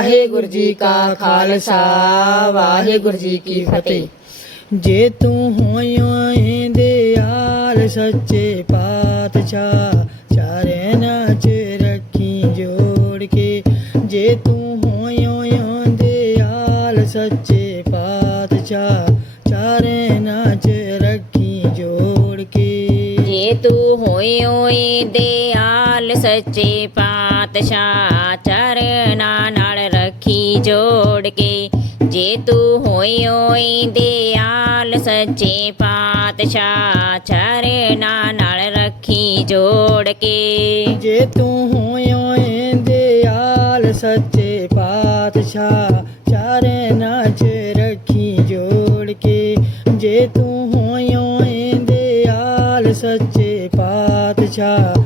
ਵਾਹਿਗੁਰੂ ਜੀ ਕਾ ਖਾਲਸਾ ਵਾਹਿਗੁਰੂ ਜੀ ਕੀ ਫਤਿਹ। ਜੇ ਤੂੰ ਹੋਇਓ ਇਹਦੇ ਆਲ ਸੱਚੇ ਪਾਤਸ਼ਾਹ ਚਾਰੇ ਨਾਚ ਰੱਖੀ ਜੋੜ ਕੇ। ਜੇ ਤੂੰ ਹੋਇਓ ਇਹਦੇ ਆਲ ਸੱਚੇ ਪਾਤਸ਼ਾਹ ਚਾਰੇ ਨਾਚ ਰੱਖੀ ਜੋੜ ਕੇ। ਜੇ ਤੂੰ ਹੋਏ ਓਏ ਦਿਆਲ ਸੱਚੇ ਪਾਤਸ਼ਾਹ ਚਰਨਾਂ ਕੇ, ਜੇ ਤੂੰ ਹੋਏ ਓਏ ਦਿਆਲ ਸੱਚੇ ਪਾਤਸ਼ਾਹ ਚਰਨਾਂ ਨਾਲ ਰੱਖੀ ਜੋੜ ਕੇ। ਜੇ ਤੂੰ ਹੋਇਓ ਇਹਦੇ ਆਲ ਸੱਚੇ ਪਾਤਸ਼ਾਹ ਚਾਰੇ ਚ ਰੱਖੀ ਜੋੜ ਕੇ। ਜੇ ਤੂੰ ਹੋਇਓ ਇਹਦੇ ਆਲ ਸੱਚੇ ਪਾਤਸ਼ਾਹ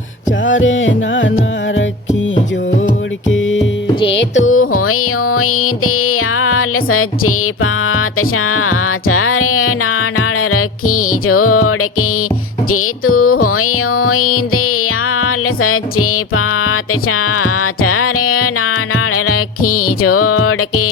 ਜੇ ਤੂੰ ਹੋਏ ਓਏ ਦਿਆਲ ਸੱਚੇ ਪਾਤਸ਼ਾਹ ਚਰਨਾਂ ਨਾਲ ਰੱਖੀ ਜੋੜ ਕੇ ਜੇ ਤੂੰ ਹੋਏ ਓਏ ਦਿਆਲ ਸੱਚੇ ਪਾਤਸ਼ਾਹ ਚਰਨਾਂ ਨਾਲ ਰੱਖੀ ਜੋੜ ਕੇ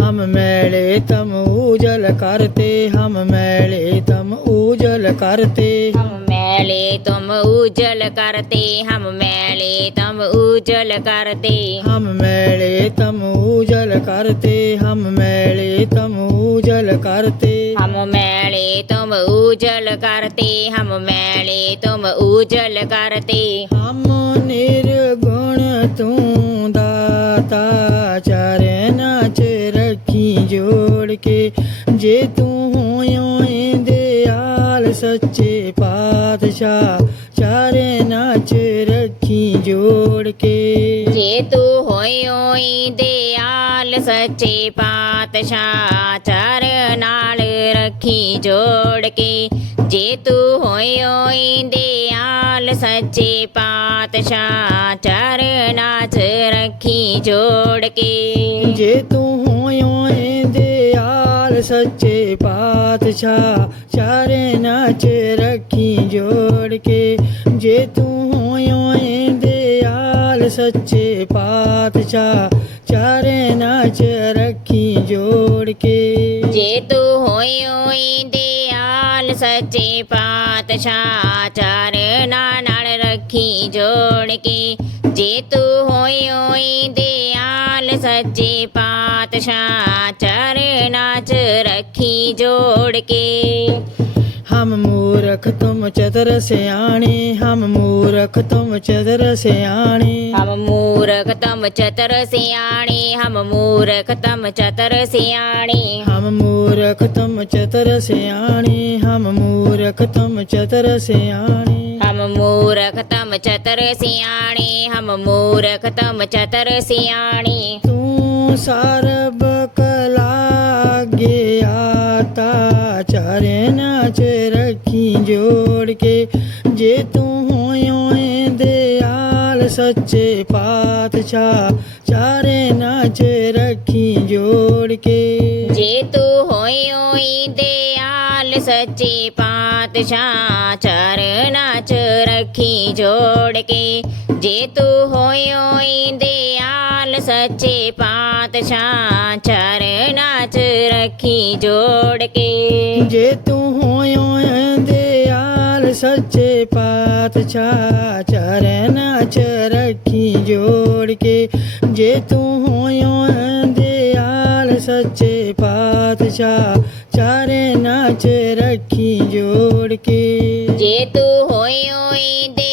हम मैले तम उजल करते हम मैले तम उजल करते हम मैले तुम उजल करते हम मैले तुम उजल करते हम मैले तम उजल करते हम मैले तम उजल करते हम मैले तुम उजल करते हम मैले तुम उजल करते हम निर्गुण तू दाता चारे नाच रखी जोड़ के जे तू होयो दयाल सच्चे ਪਾਤਸ਼ਾਹ ਚਾਰੇ ਨਾਚ ਰੱਖੀ ਜੋੜ ਕੇ। ਜੇ ਤੂੰ ਹੋਇ ਹੋਈ ਦਿਆਲ ਸੱਚੇ ਪਾਤਸ਼ਾਹ ਚਾਰ ਨਾਲ ਰੱਖੀ ਜੋੜ ਕੇ। ਜੇ ਤੂੰ ਹੋਇ ਹੋਈ ਦਿਆਲ ਸੱਚੇ ਪਾਤਸ਼ਾਹ ਚਾਰ ਨਾਚ ਰੱਖੀ ਜੋੜ ਕੇ। ਜੇ ਤੂੰ ਹੋਇ ਹੋਈ ਦਿਆਲ ਸੱਚੇ ਪਾਤਸ਼ਾਹ ਚਾਰੇ ਨਾਚ ਰੱਖੀ ਜੋੜ ਕੇ ਜੇ ਤੂੰ ਹੋਇਓ ਦਇਆਲ ਸੱਚੇ ਪਾਤਸ਼ਾਹ ਚਾਰੇ ਨਾਚ ਰੱਖੀ ਜੋੜ ਕੇ ਜੇ ਤੂੰ ਹੋਇਓ ਆਲ ਸੱਚੇ ਪਾਤਸ਼ਾਹ ਚਾਰੇ ਨਾਲ ਰੱਖੀ ਜੋੜ ਕੇ ਜੇ ਤੂੰ ਹੋਇਓ ਆਲ ਸੱਚੇ ਪਾਤਸ਼ਾਹ ਚਾਰੇ ਨਾਚ ਹਾਥੀ ਜੋੜ ਕੇ। ਹਮ ਮੂਰਖ ਤੁਮ ਚਤਰ ਸਿਆਣੇ ਹਮ ਮੂਰਖ ਤੁਮ ਚਤਰ ਸਿਆਣੇ। ਹਮ ਮੂਰਖ ਤਮ ਚਤਰ ਸਿਆਣੇ ਹਮ ਮੂਰਖ ਤਮ ਚਤਰ ਸਿਆਣੇ। ਹਮ ਮੂਰਖ ਤੁਮ ਚਤਰ ਸਿਆਣੇ ਹਮ ਮੂਰਖ ਤੁਮ ਚਤਰ ਸਿਆਣੇ। ਹਮ ਮੂਰਖ ਤਮ ਚਤਰ ਸਿਆਣੇ ਹਮ ਮੂਰਖ ਤਮ ਚਤਰ ਸਿਆਣੇ। ਤੂੰ ਸਰਬ ਸਾਰੇ ਨਾਚ ਰੱਖੀ ਜੋੜ ਕੇ। ਜੇ ਤੂੰ ਹੋਇਓ ਦਿਆਲ ਸੱਚੇ ਪਾਤਸ਼ਾਹ, ਚਾਰੇ ਨਾਚ ਰੱਖੀ ਜੋੜ ਕੇ। ਜੇ ਤੂੰ ਹੋਇਓ ਦਿਆਲ ਸੱਚੇ ਪਾਤਸ਼ਾਹ, ਚਾਰ ਨਾਚ ਰੱਖੀ ਜੋੜ ਕੇ। ਜੇ ਤੂੰ ਹੋਇਓ ਦਿਆਲ ਸੱਚੇ ਪਾਤਸ਼ਾਹ, ਚਾਰ ਚ ਰੱਖੀ ਜੋੜ ਕੇ। ਜੇ ਤੂੰ ਹੋਇਓ ਦਇਆਲ ਸੱਚੇ ਪਾਤਸ਼ਾਹ ਚਾਰੇ ਨਾਚ ਰੱਖੀ ਜੋੜ ਕੇ। ਜੇ ਤੂੰ ਹੋਇਓ ਦਇਆਲ ਸੱਚੇ ਪਾਤਸ਼ਾਹ ਚਾਰੇ ਨਾਚ ਰੱਖੀ ਜੋੜ ਕੇ। ਜੇ ਤੂੰ ਹੋਇਓ ਦਿਆਲ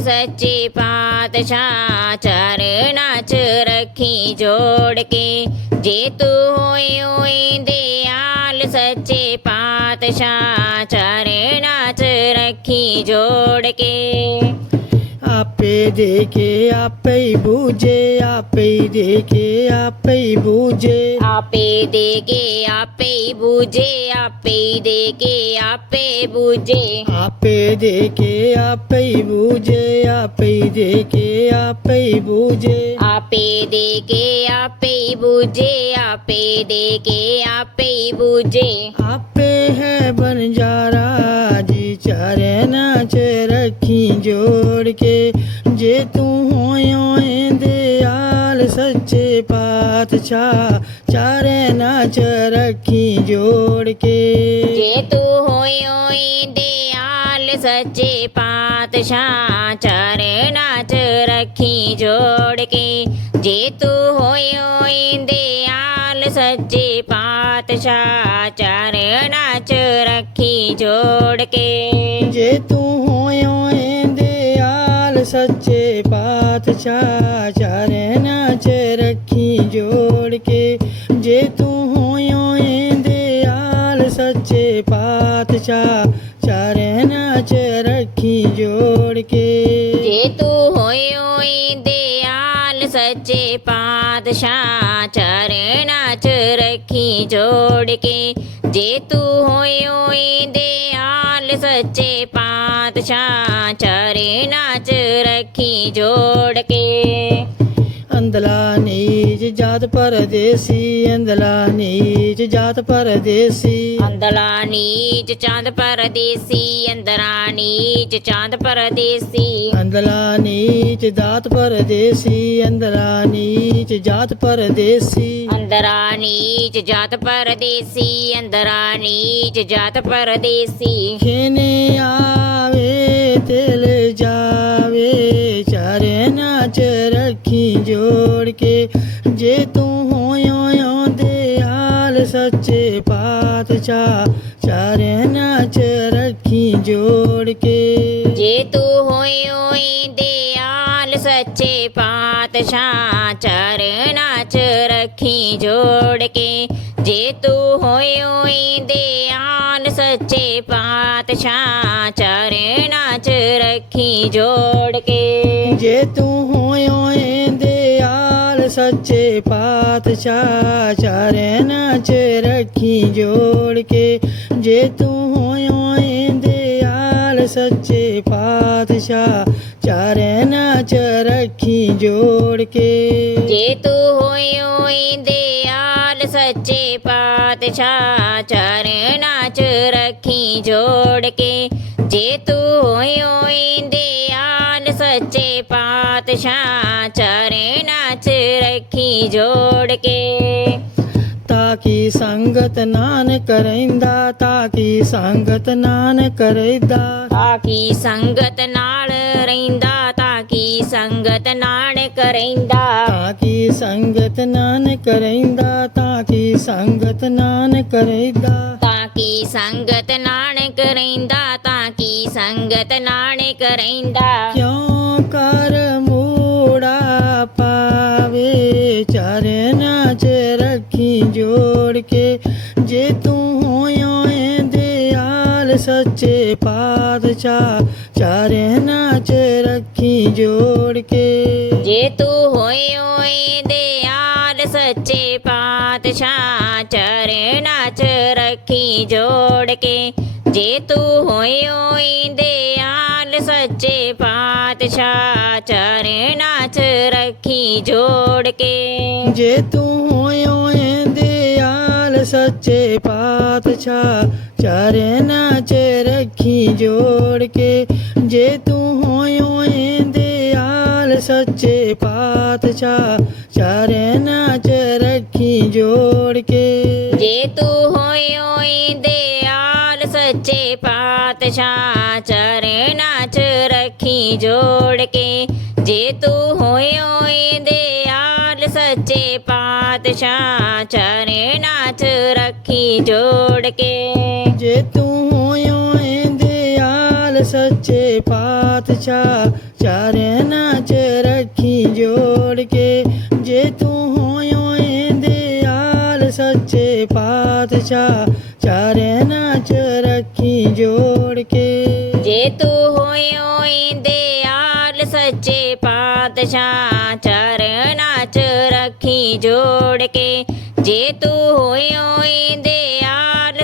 ਸੱਚੇ ਪਾਤਸ਼ਾਹ ਚਰਨਾਂ ਚ ਰੱਖੀ ਜੋੜ ਕੇ। ਜੇ ਤੂੰ ਹੋਇਓ ਦਿਆਲ, ਸੱਚੇ ਪਾਤਸ਼ਾਹ ਚਰਨਾਂ ਚ ਰੱਖੀ ਜੋੜ ਕੇ। आपे देखे आपे बूझे आपे देखे आपे बूझे आपे देखे आपे बूझे आपे देखे आपे बूझे आपे देखे आपे बूझे आपे देखे आपे बूझे आपे देखे आपे बूझे आपे देखे आपे बूझे आपे है बन जा राजे ਬੂਝੇ ਆਪੇ ਚਾਰੇ ਨਾਚ ਰੱਖੀ ਜੋੜ ਕੇ। ਜੇ ਤੂੰ ਹੋਇਓ ਦਇਆਲ ਸੱਚੇ ਪਾਤਸ਼ਾਹ, ਚਾਰੇ ਨਾਚ ਰੱਖੀ ਜੋੜ ਕੇ। ਜੇ ਤੂੰ ਹੋਇਓ ਦਿਆਲ ਸੱਚੇ ਪਾਤਸ਼ਾਹ ਚਰਨਾਂ ਚ ਰੱਖੀ ਜੋੜ ਕੇ। ਜੇ ਤੂੰ ਹੋਇਓ ਦਿਆਲ ਸੱਚੇ ਪਾਤਸ਼ਾਹ ਚਰਨਾਂ ਚ ਰੱਖੀ ਜੋੜ ਕੇ। ਜੇ ਤੂੰ ਹੋਇਓ ਦਿਆਲ ਸੱਚੇ ਪਾਤਸ਼ਾਹ ਚਾਰੇ ਨਾਚ ਰੱਖੀ ਜੋੜ ਕੇ। ਜੇ ਤੂੰ ਹੋਇਓ ਦਿਆਲ ਸੱਚੇ ਪਾਤਸ਼ਾਹ ਚਾਰੇ ਨਾਚ ਰੱਖੀ ਜੋੜ ਕੇ। ਜੇ ਤੂੰ ਹੋਇਓ ਦਿਆਲ ਸੱਚੇ ਪਾਤਸ਼ਾਹ ਜੋੜ ਕੇ। ਜੇ ਤੂੰ ਹੋਇਓ ਦਿਆਲ ਸੱਚੇ ਪਾਤਸ਼ਾਹ ਚਰਨਾਂ ਚ ਰੱਖੀ ਜੋੜ ਕੇ। ਅੰਦਲਾ ਜਾਤ ਪਰਦੇਸੀ ਅੰਦਲਾ ਨੀਚ ਜਾਤ ਪਰਦੇਸੀ। ਅੰਦਲਾ ਨੀਚ ਚੰਦ ਪਰਦੇਸੀ ਅੰਦਰਾ ਨੀਚ ਚੰਦ ਪਰਦੇਸੀ। ਅੰਦਲਾ ਨੀਚ ਜਾਤ ਪਰਦੇਸੀ ਅੰਦਲਾ ਨੀਚ ਜਾਤ ਪਰਦੇਸੀ। ਅੰਦਰਾ ਨੀਚ ਜਾਤ ਪਰਦੇਸੀ ਅੰਦਰਾ ਨੀਚ ਜਾਤ ਪਰਦੇਸੀ। ਖੇਨੇ ਆਵੇ ਤਿਲ ਜਾਵੇ ਚਾਰੇ ਨਾਚ ਰੱਖੀ ਜੋੜ ਕੇ। ਜੇ ਤੂੰ ਹੋਇਓ ਦਿਆਲ ਸੱਚੇ ਪਾਤਸ਼ਾਹ ਚਾਰੇ ਨਾਚ ਰੱਖੀ ਜੋੜ ਕੇ। ਜੇ ਤੂੰ ਹੋਇਓ ਦਿਆਲ ਸੱਚੇ ਪਾਤਸ਼ਾਹ ਚਰਨਾਂ ਚ ਰੱਖੀ ਜੋੜ ਕੇ। ਜੇ ਤੂੰ ਹੋਇਓ ਦਿਆਲ ਸੱਚੇ ਪਾਤਸ਼ਾਹ ਚਰਨਾਂ ਚ ਰੱਖੀ ਜੋੜ ਕੇ। ਜੇ ਤੂੰ ਹੋਇਓ ਸੱਚੇ ਪਾਤਸ਼ਾਹ ਚਾਰੇ ਨਾਚ ਰੱਖੀ ਜੋੜ ਕੇ। ਜੇ ਤੂੰ ਹੋਇਓ ਦਿਆਲ ਸੱਚੇ ਪਾਤਸ਼ਾਹ ਚਾਰੇ ਨਾਚ ਰੱਖੀ ਜੋੜ ਕੇ। ਜੇ ਤੂੰ ਹੋਇਓ ਦਿਆਲ ਸੱਚੇ ਪਾਤਸ਼ਾਹ ਚਰਨਾਂ ਚ ਰੱਖੀ ਜੋੜ ਕੇ। ਜੇ ਤੂੰ ਹੋਇਓ ਦਿਆਲ ਸੱਚੇ ਪਾਤਸ਼ਾਹ ਰੱਖੀ ਜੋੜ ਕੇ। ਤਾਕੀ ਸੰਗਤ ਨਾਨਕ ਰਹਿੰਦਾ ਤਾਕੀ ਸੰਗਤ ਨਾਨਕ ਰਹਿੰਦਾ। ਤਾਂ ਕੀ ਸੰਗਤ ਨਾਲ ਰਹਿੰਦਾ ਤਾਂ ਕੀ ਸੰਗਤ ਨਾਨਕ ਰਹਿੰਦਾ। ਤਾਕੀ ਸੰਗਤ ਨਾਨਕ ਰਹਿੰਦਾ ਤਾਕੀ ਸੰਗਤ ਨਾਨਕ ਰਹਿੰਦਾ। ਤਾਂ ਕੀ ਸੰਗਤ ਨਾਨਕ ਰਹਿੰਦਾ ਤਾਂ ਕੀ ਸੰਗਤ ਨਾਨਕ ਰਹਿੰਦਾ। ਕਿਉ ਕਰ ਮੂੜਾ ਪਾਵੇ? ਚਾਰੇ ਨਾਚ ਰੱਖੀ ਜੋੜ ਕੇ ਜੇ ਤੂੰ ਹੋਇਓ ਦਿਆਲ ਸੱਚੇ ਪਾਤਸ਼ਾਹ ਚਾਰੇ ਨਾਚ ਰੱਖੀ ਜੋੜ ਕੇ ਜੇ ਤੂੰ ਹੋਏ ਓਏ ਦਿਆਲ ਸੱਚੇ ਪਾਤਸ਼ਾਹ ਚਰਨਾਂ ਚ ਰੱਖੀ ਜੋੜ ਕੇ ਜੇ ਤੂੰ ਹੋਏ ਓਏ ਦਿਆਲ ਸੱਚੇ ਪਾਤਸ਼ਾਹ ਚਰਨਾਂ ਚ ਰੱਖੀ ਜੋੜ ਕੇ ਜੇ ਤੂੰ ਹੋਇਓ ਦਿਆਲ ਸੱਚੇ ਪਾਤਸ਼ਾਹ ਚਾਰੇ ਨਾਚ ਰੱਖੀ ਜੋੜ ਕੇ ਜੇ ਤੂੰ ਹੋਇਓ ਦਿਆਲ ਸੱਚੇ ਪਾਤਸ਼ਾਹ ਚਾਰੇ ਨਾਚ ਰੱਖੀ ਜੋੜ ਕੇ ਜੇ ਤੂੰ ਹੋਏ ਓਏ ਦਿਆਲ ਸੱਚੇ ਪਾਤਸ਼ਾਹ ਚਰਨਾਂ ਚ ਰੱਖੀ ਜੋੜ ਕੇ। ਜੇ ਤੂੰ ਹੋਏ ਓਏ ਆਲ ਸੱਚੇ ਪਾਤਸ਼ਾਹ ਚਰਨਾਂ ਚ ਰੱਖੀ ਜੋੜ ਕੇ। ਜੇ ਤੂੰ ਹੋਇਓ ਆਲ ਸੱਚੇ ਪਾਤਸ਼ਾਹ ਚਾਰੇ ਨਾਚ ਰੱਖੀ ਜੋੜ ਕੇ। ਜੇ ਤੂੰ ਹੋਇਓ ਆਲ ਸੱਚੇ ਪਾਤਸ਼ਾਹ ਚਾਰੇ ਨਾਚ ਰੱਖੀ ਜੋੜ ਕੇ। ਜੇ ਤੂੰ ਹੋਏ ਓਏ ਸੱਚੇ ਪਾਤਸ਼ਾਹ ਚਰਨਾਂ ਚ ਰੱਖੀ ਜੋੜ ਕੇ। ਜੇ ਤੂੰ ਹੋਏ ਓਏ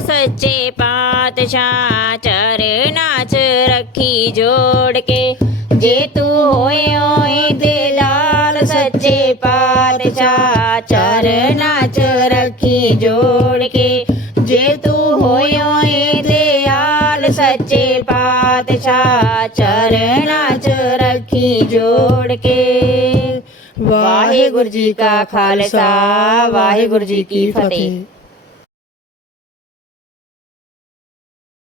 ਸੱਚੇ ਪਾਤਸ਼ਾਹ ਚਰਨਾਂ ਚ ਰੱਖੀ ਜੋੜ ਕੇ। ਜੇ ਤੂੰ ਹੋਏ ਓਏ ਦਿਲਾਲ ਸੱਚੇ ਪਾਤਸ਼ਾਹ ਚਰਨਾਂ ਚ ਰੱਖੀ ਜੋੜ ਕੇ। ਜੇ ਤੂੰ ਹੋਇਓ ਓਏ ਦਿਆਲ ਸੱਚੇ ਪਾਤਸ਼ਾਹ, ਚਰਨਾਂ ਚ ਰੱਖੀ ਜੋੜ ਕੇ। ਵਾਹਿਗੁਰੂ ਜੀ ਕਾ ਖਾਲਸਾ, ਵਾਹਿਗੁਰੂ ਜੀ ਕੀ ਫਤਿਹ।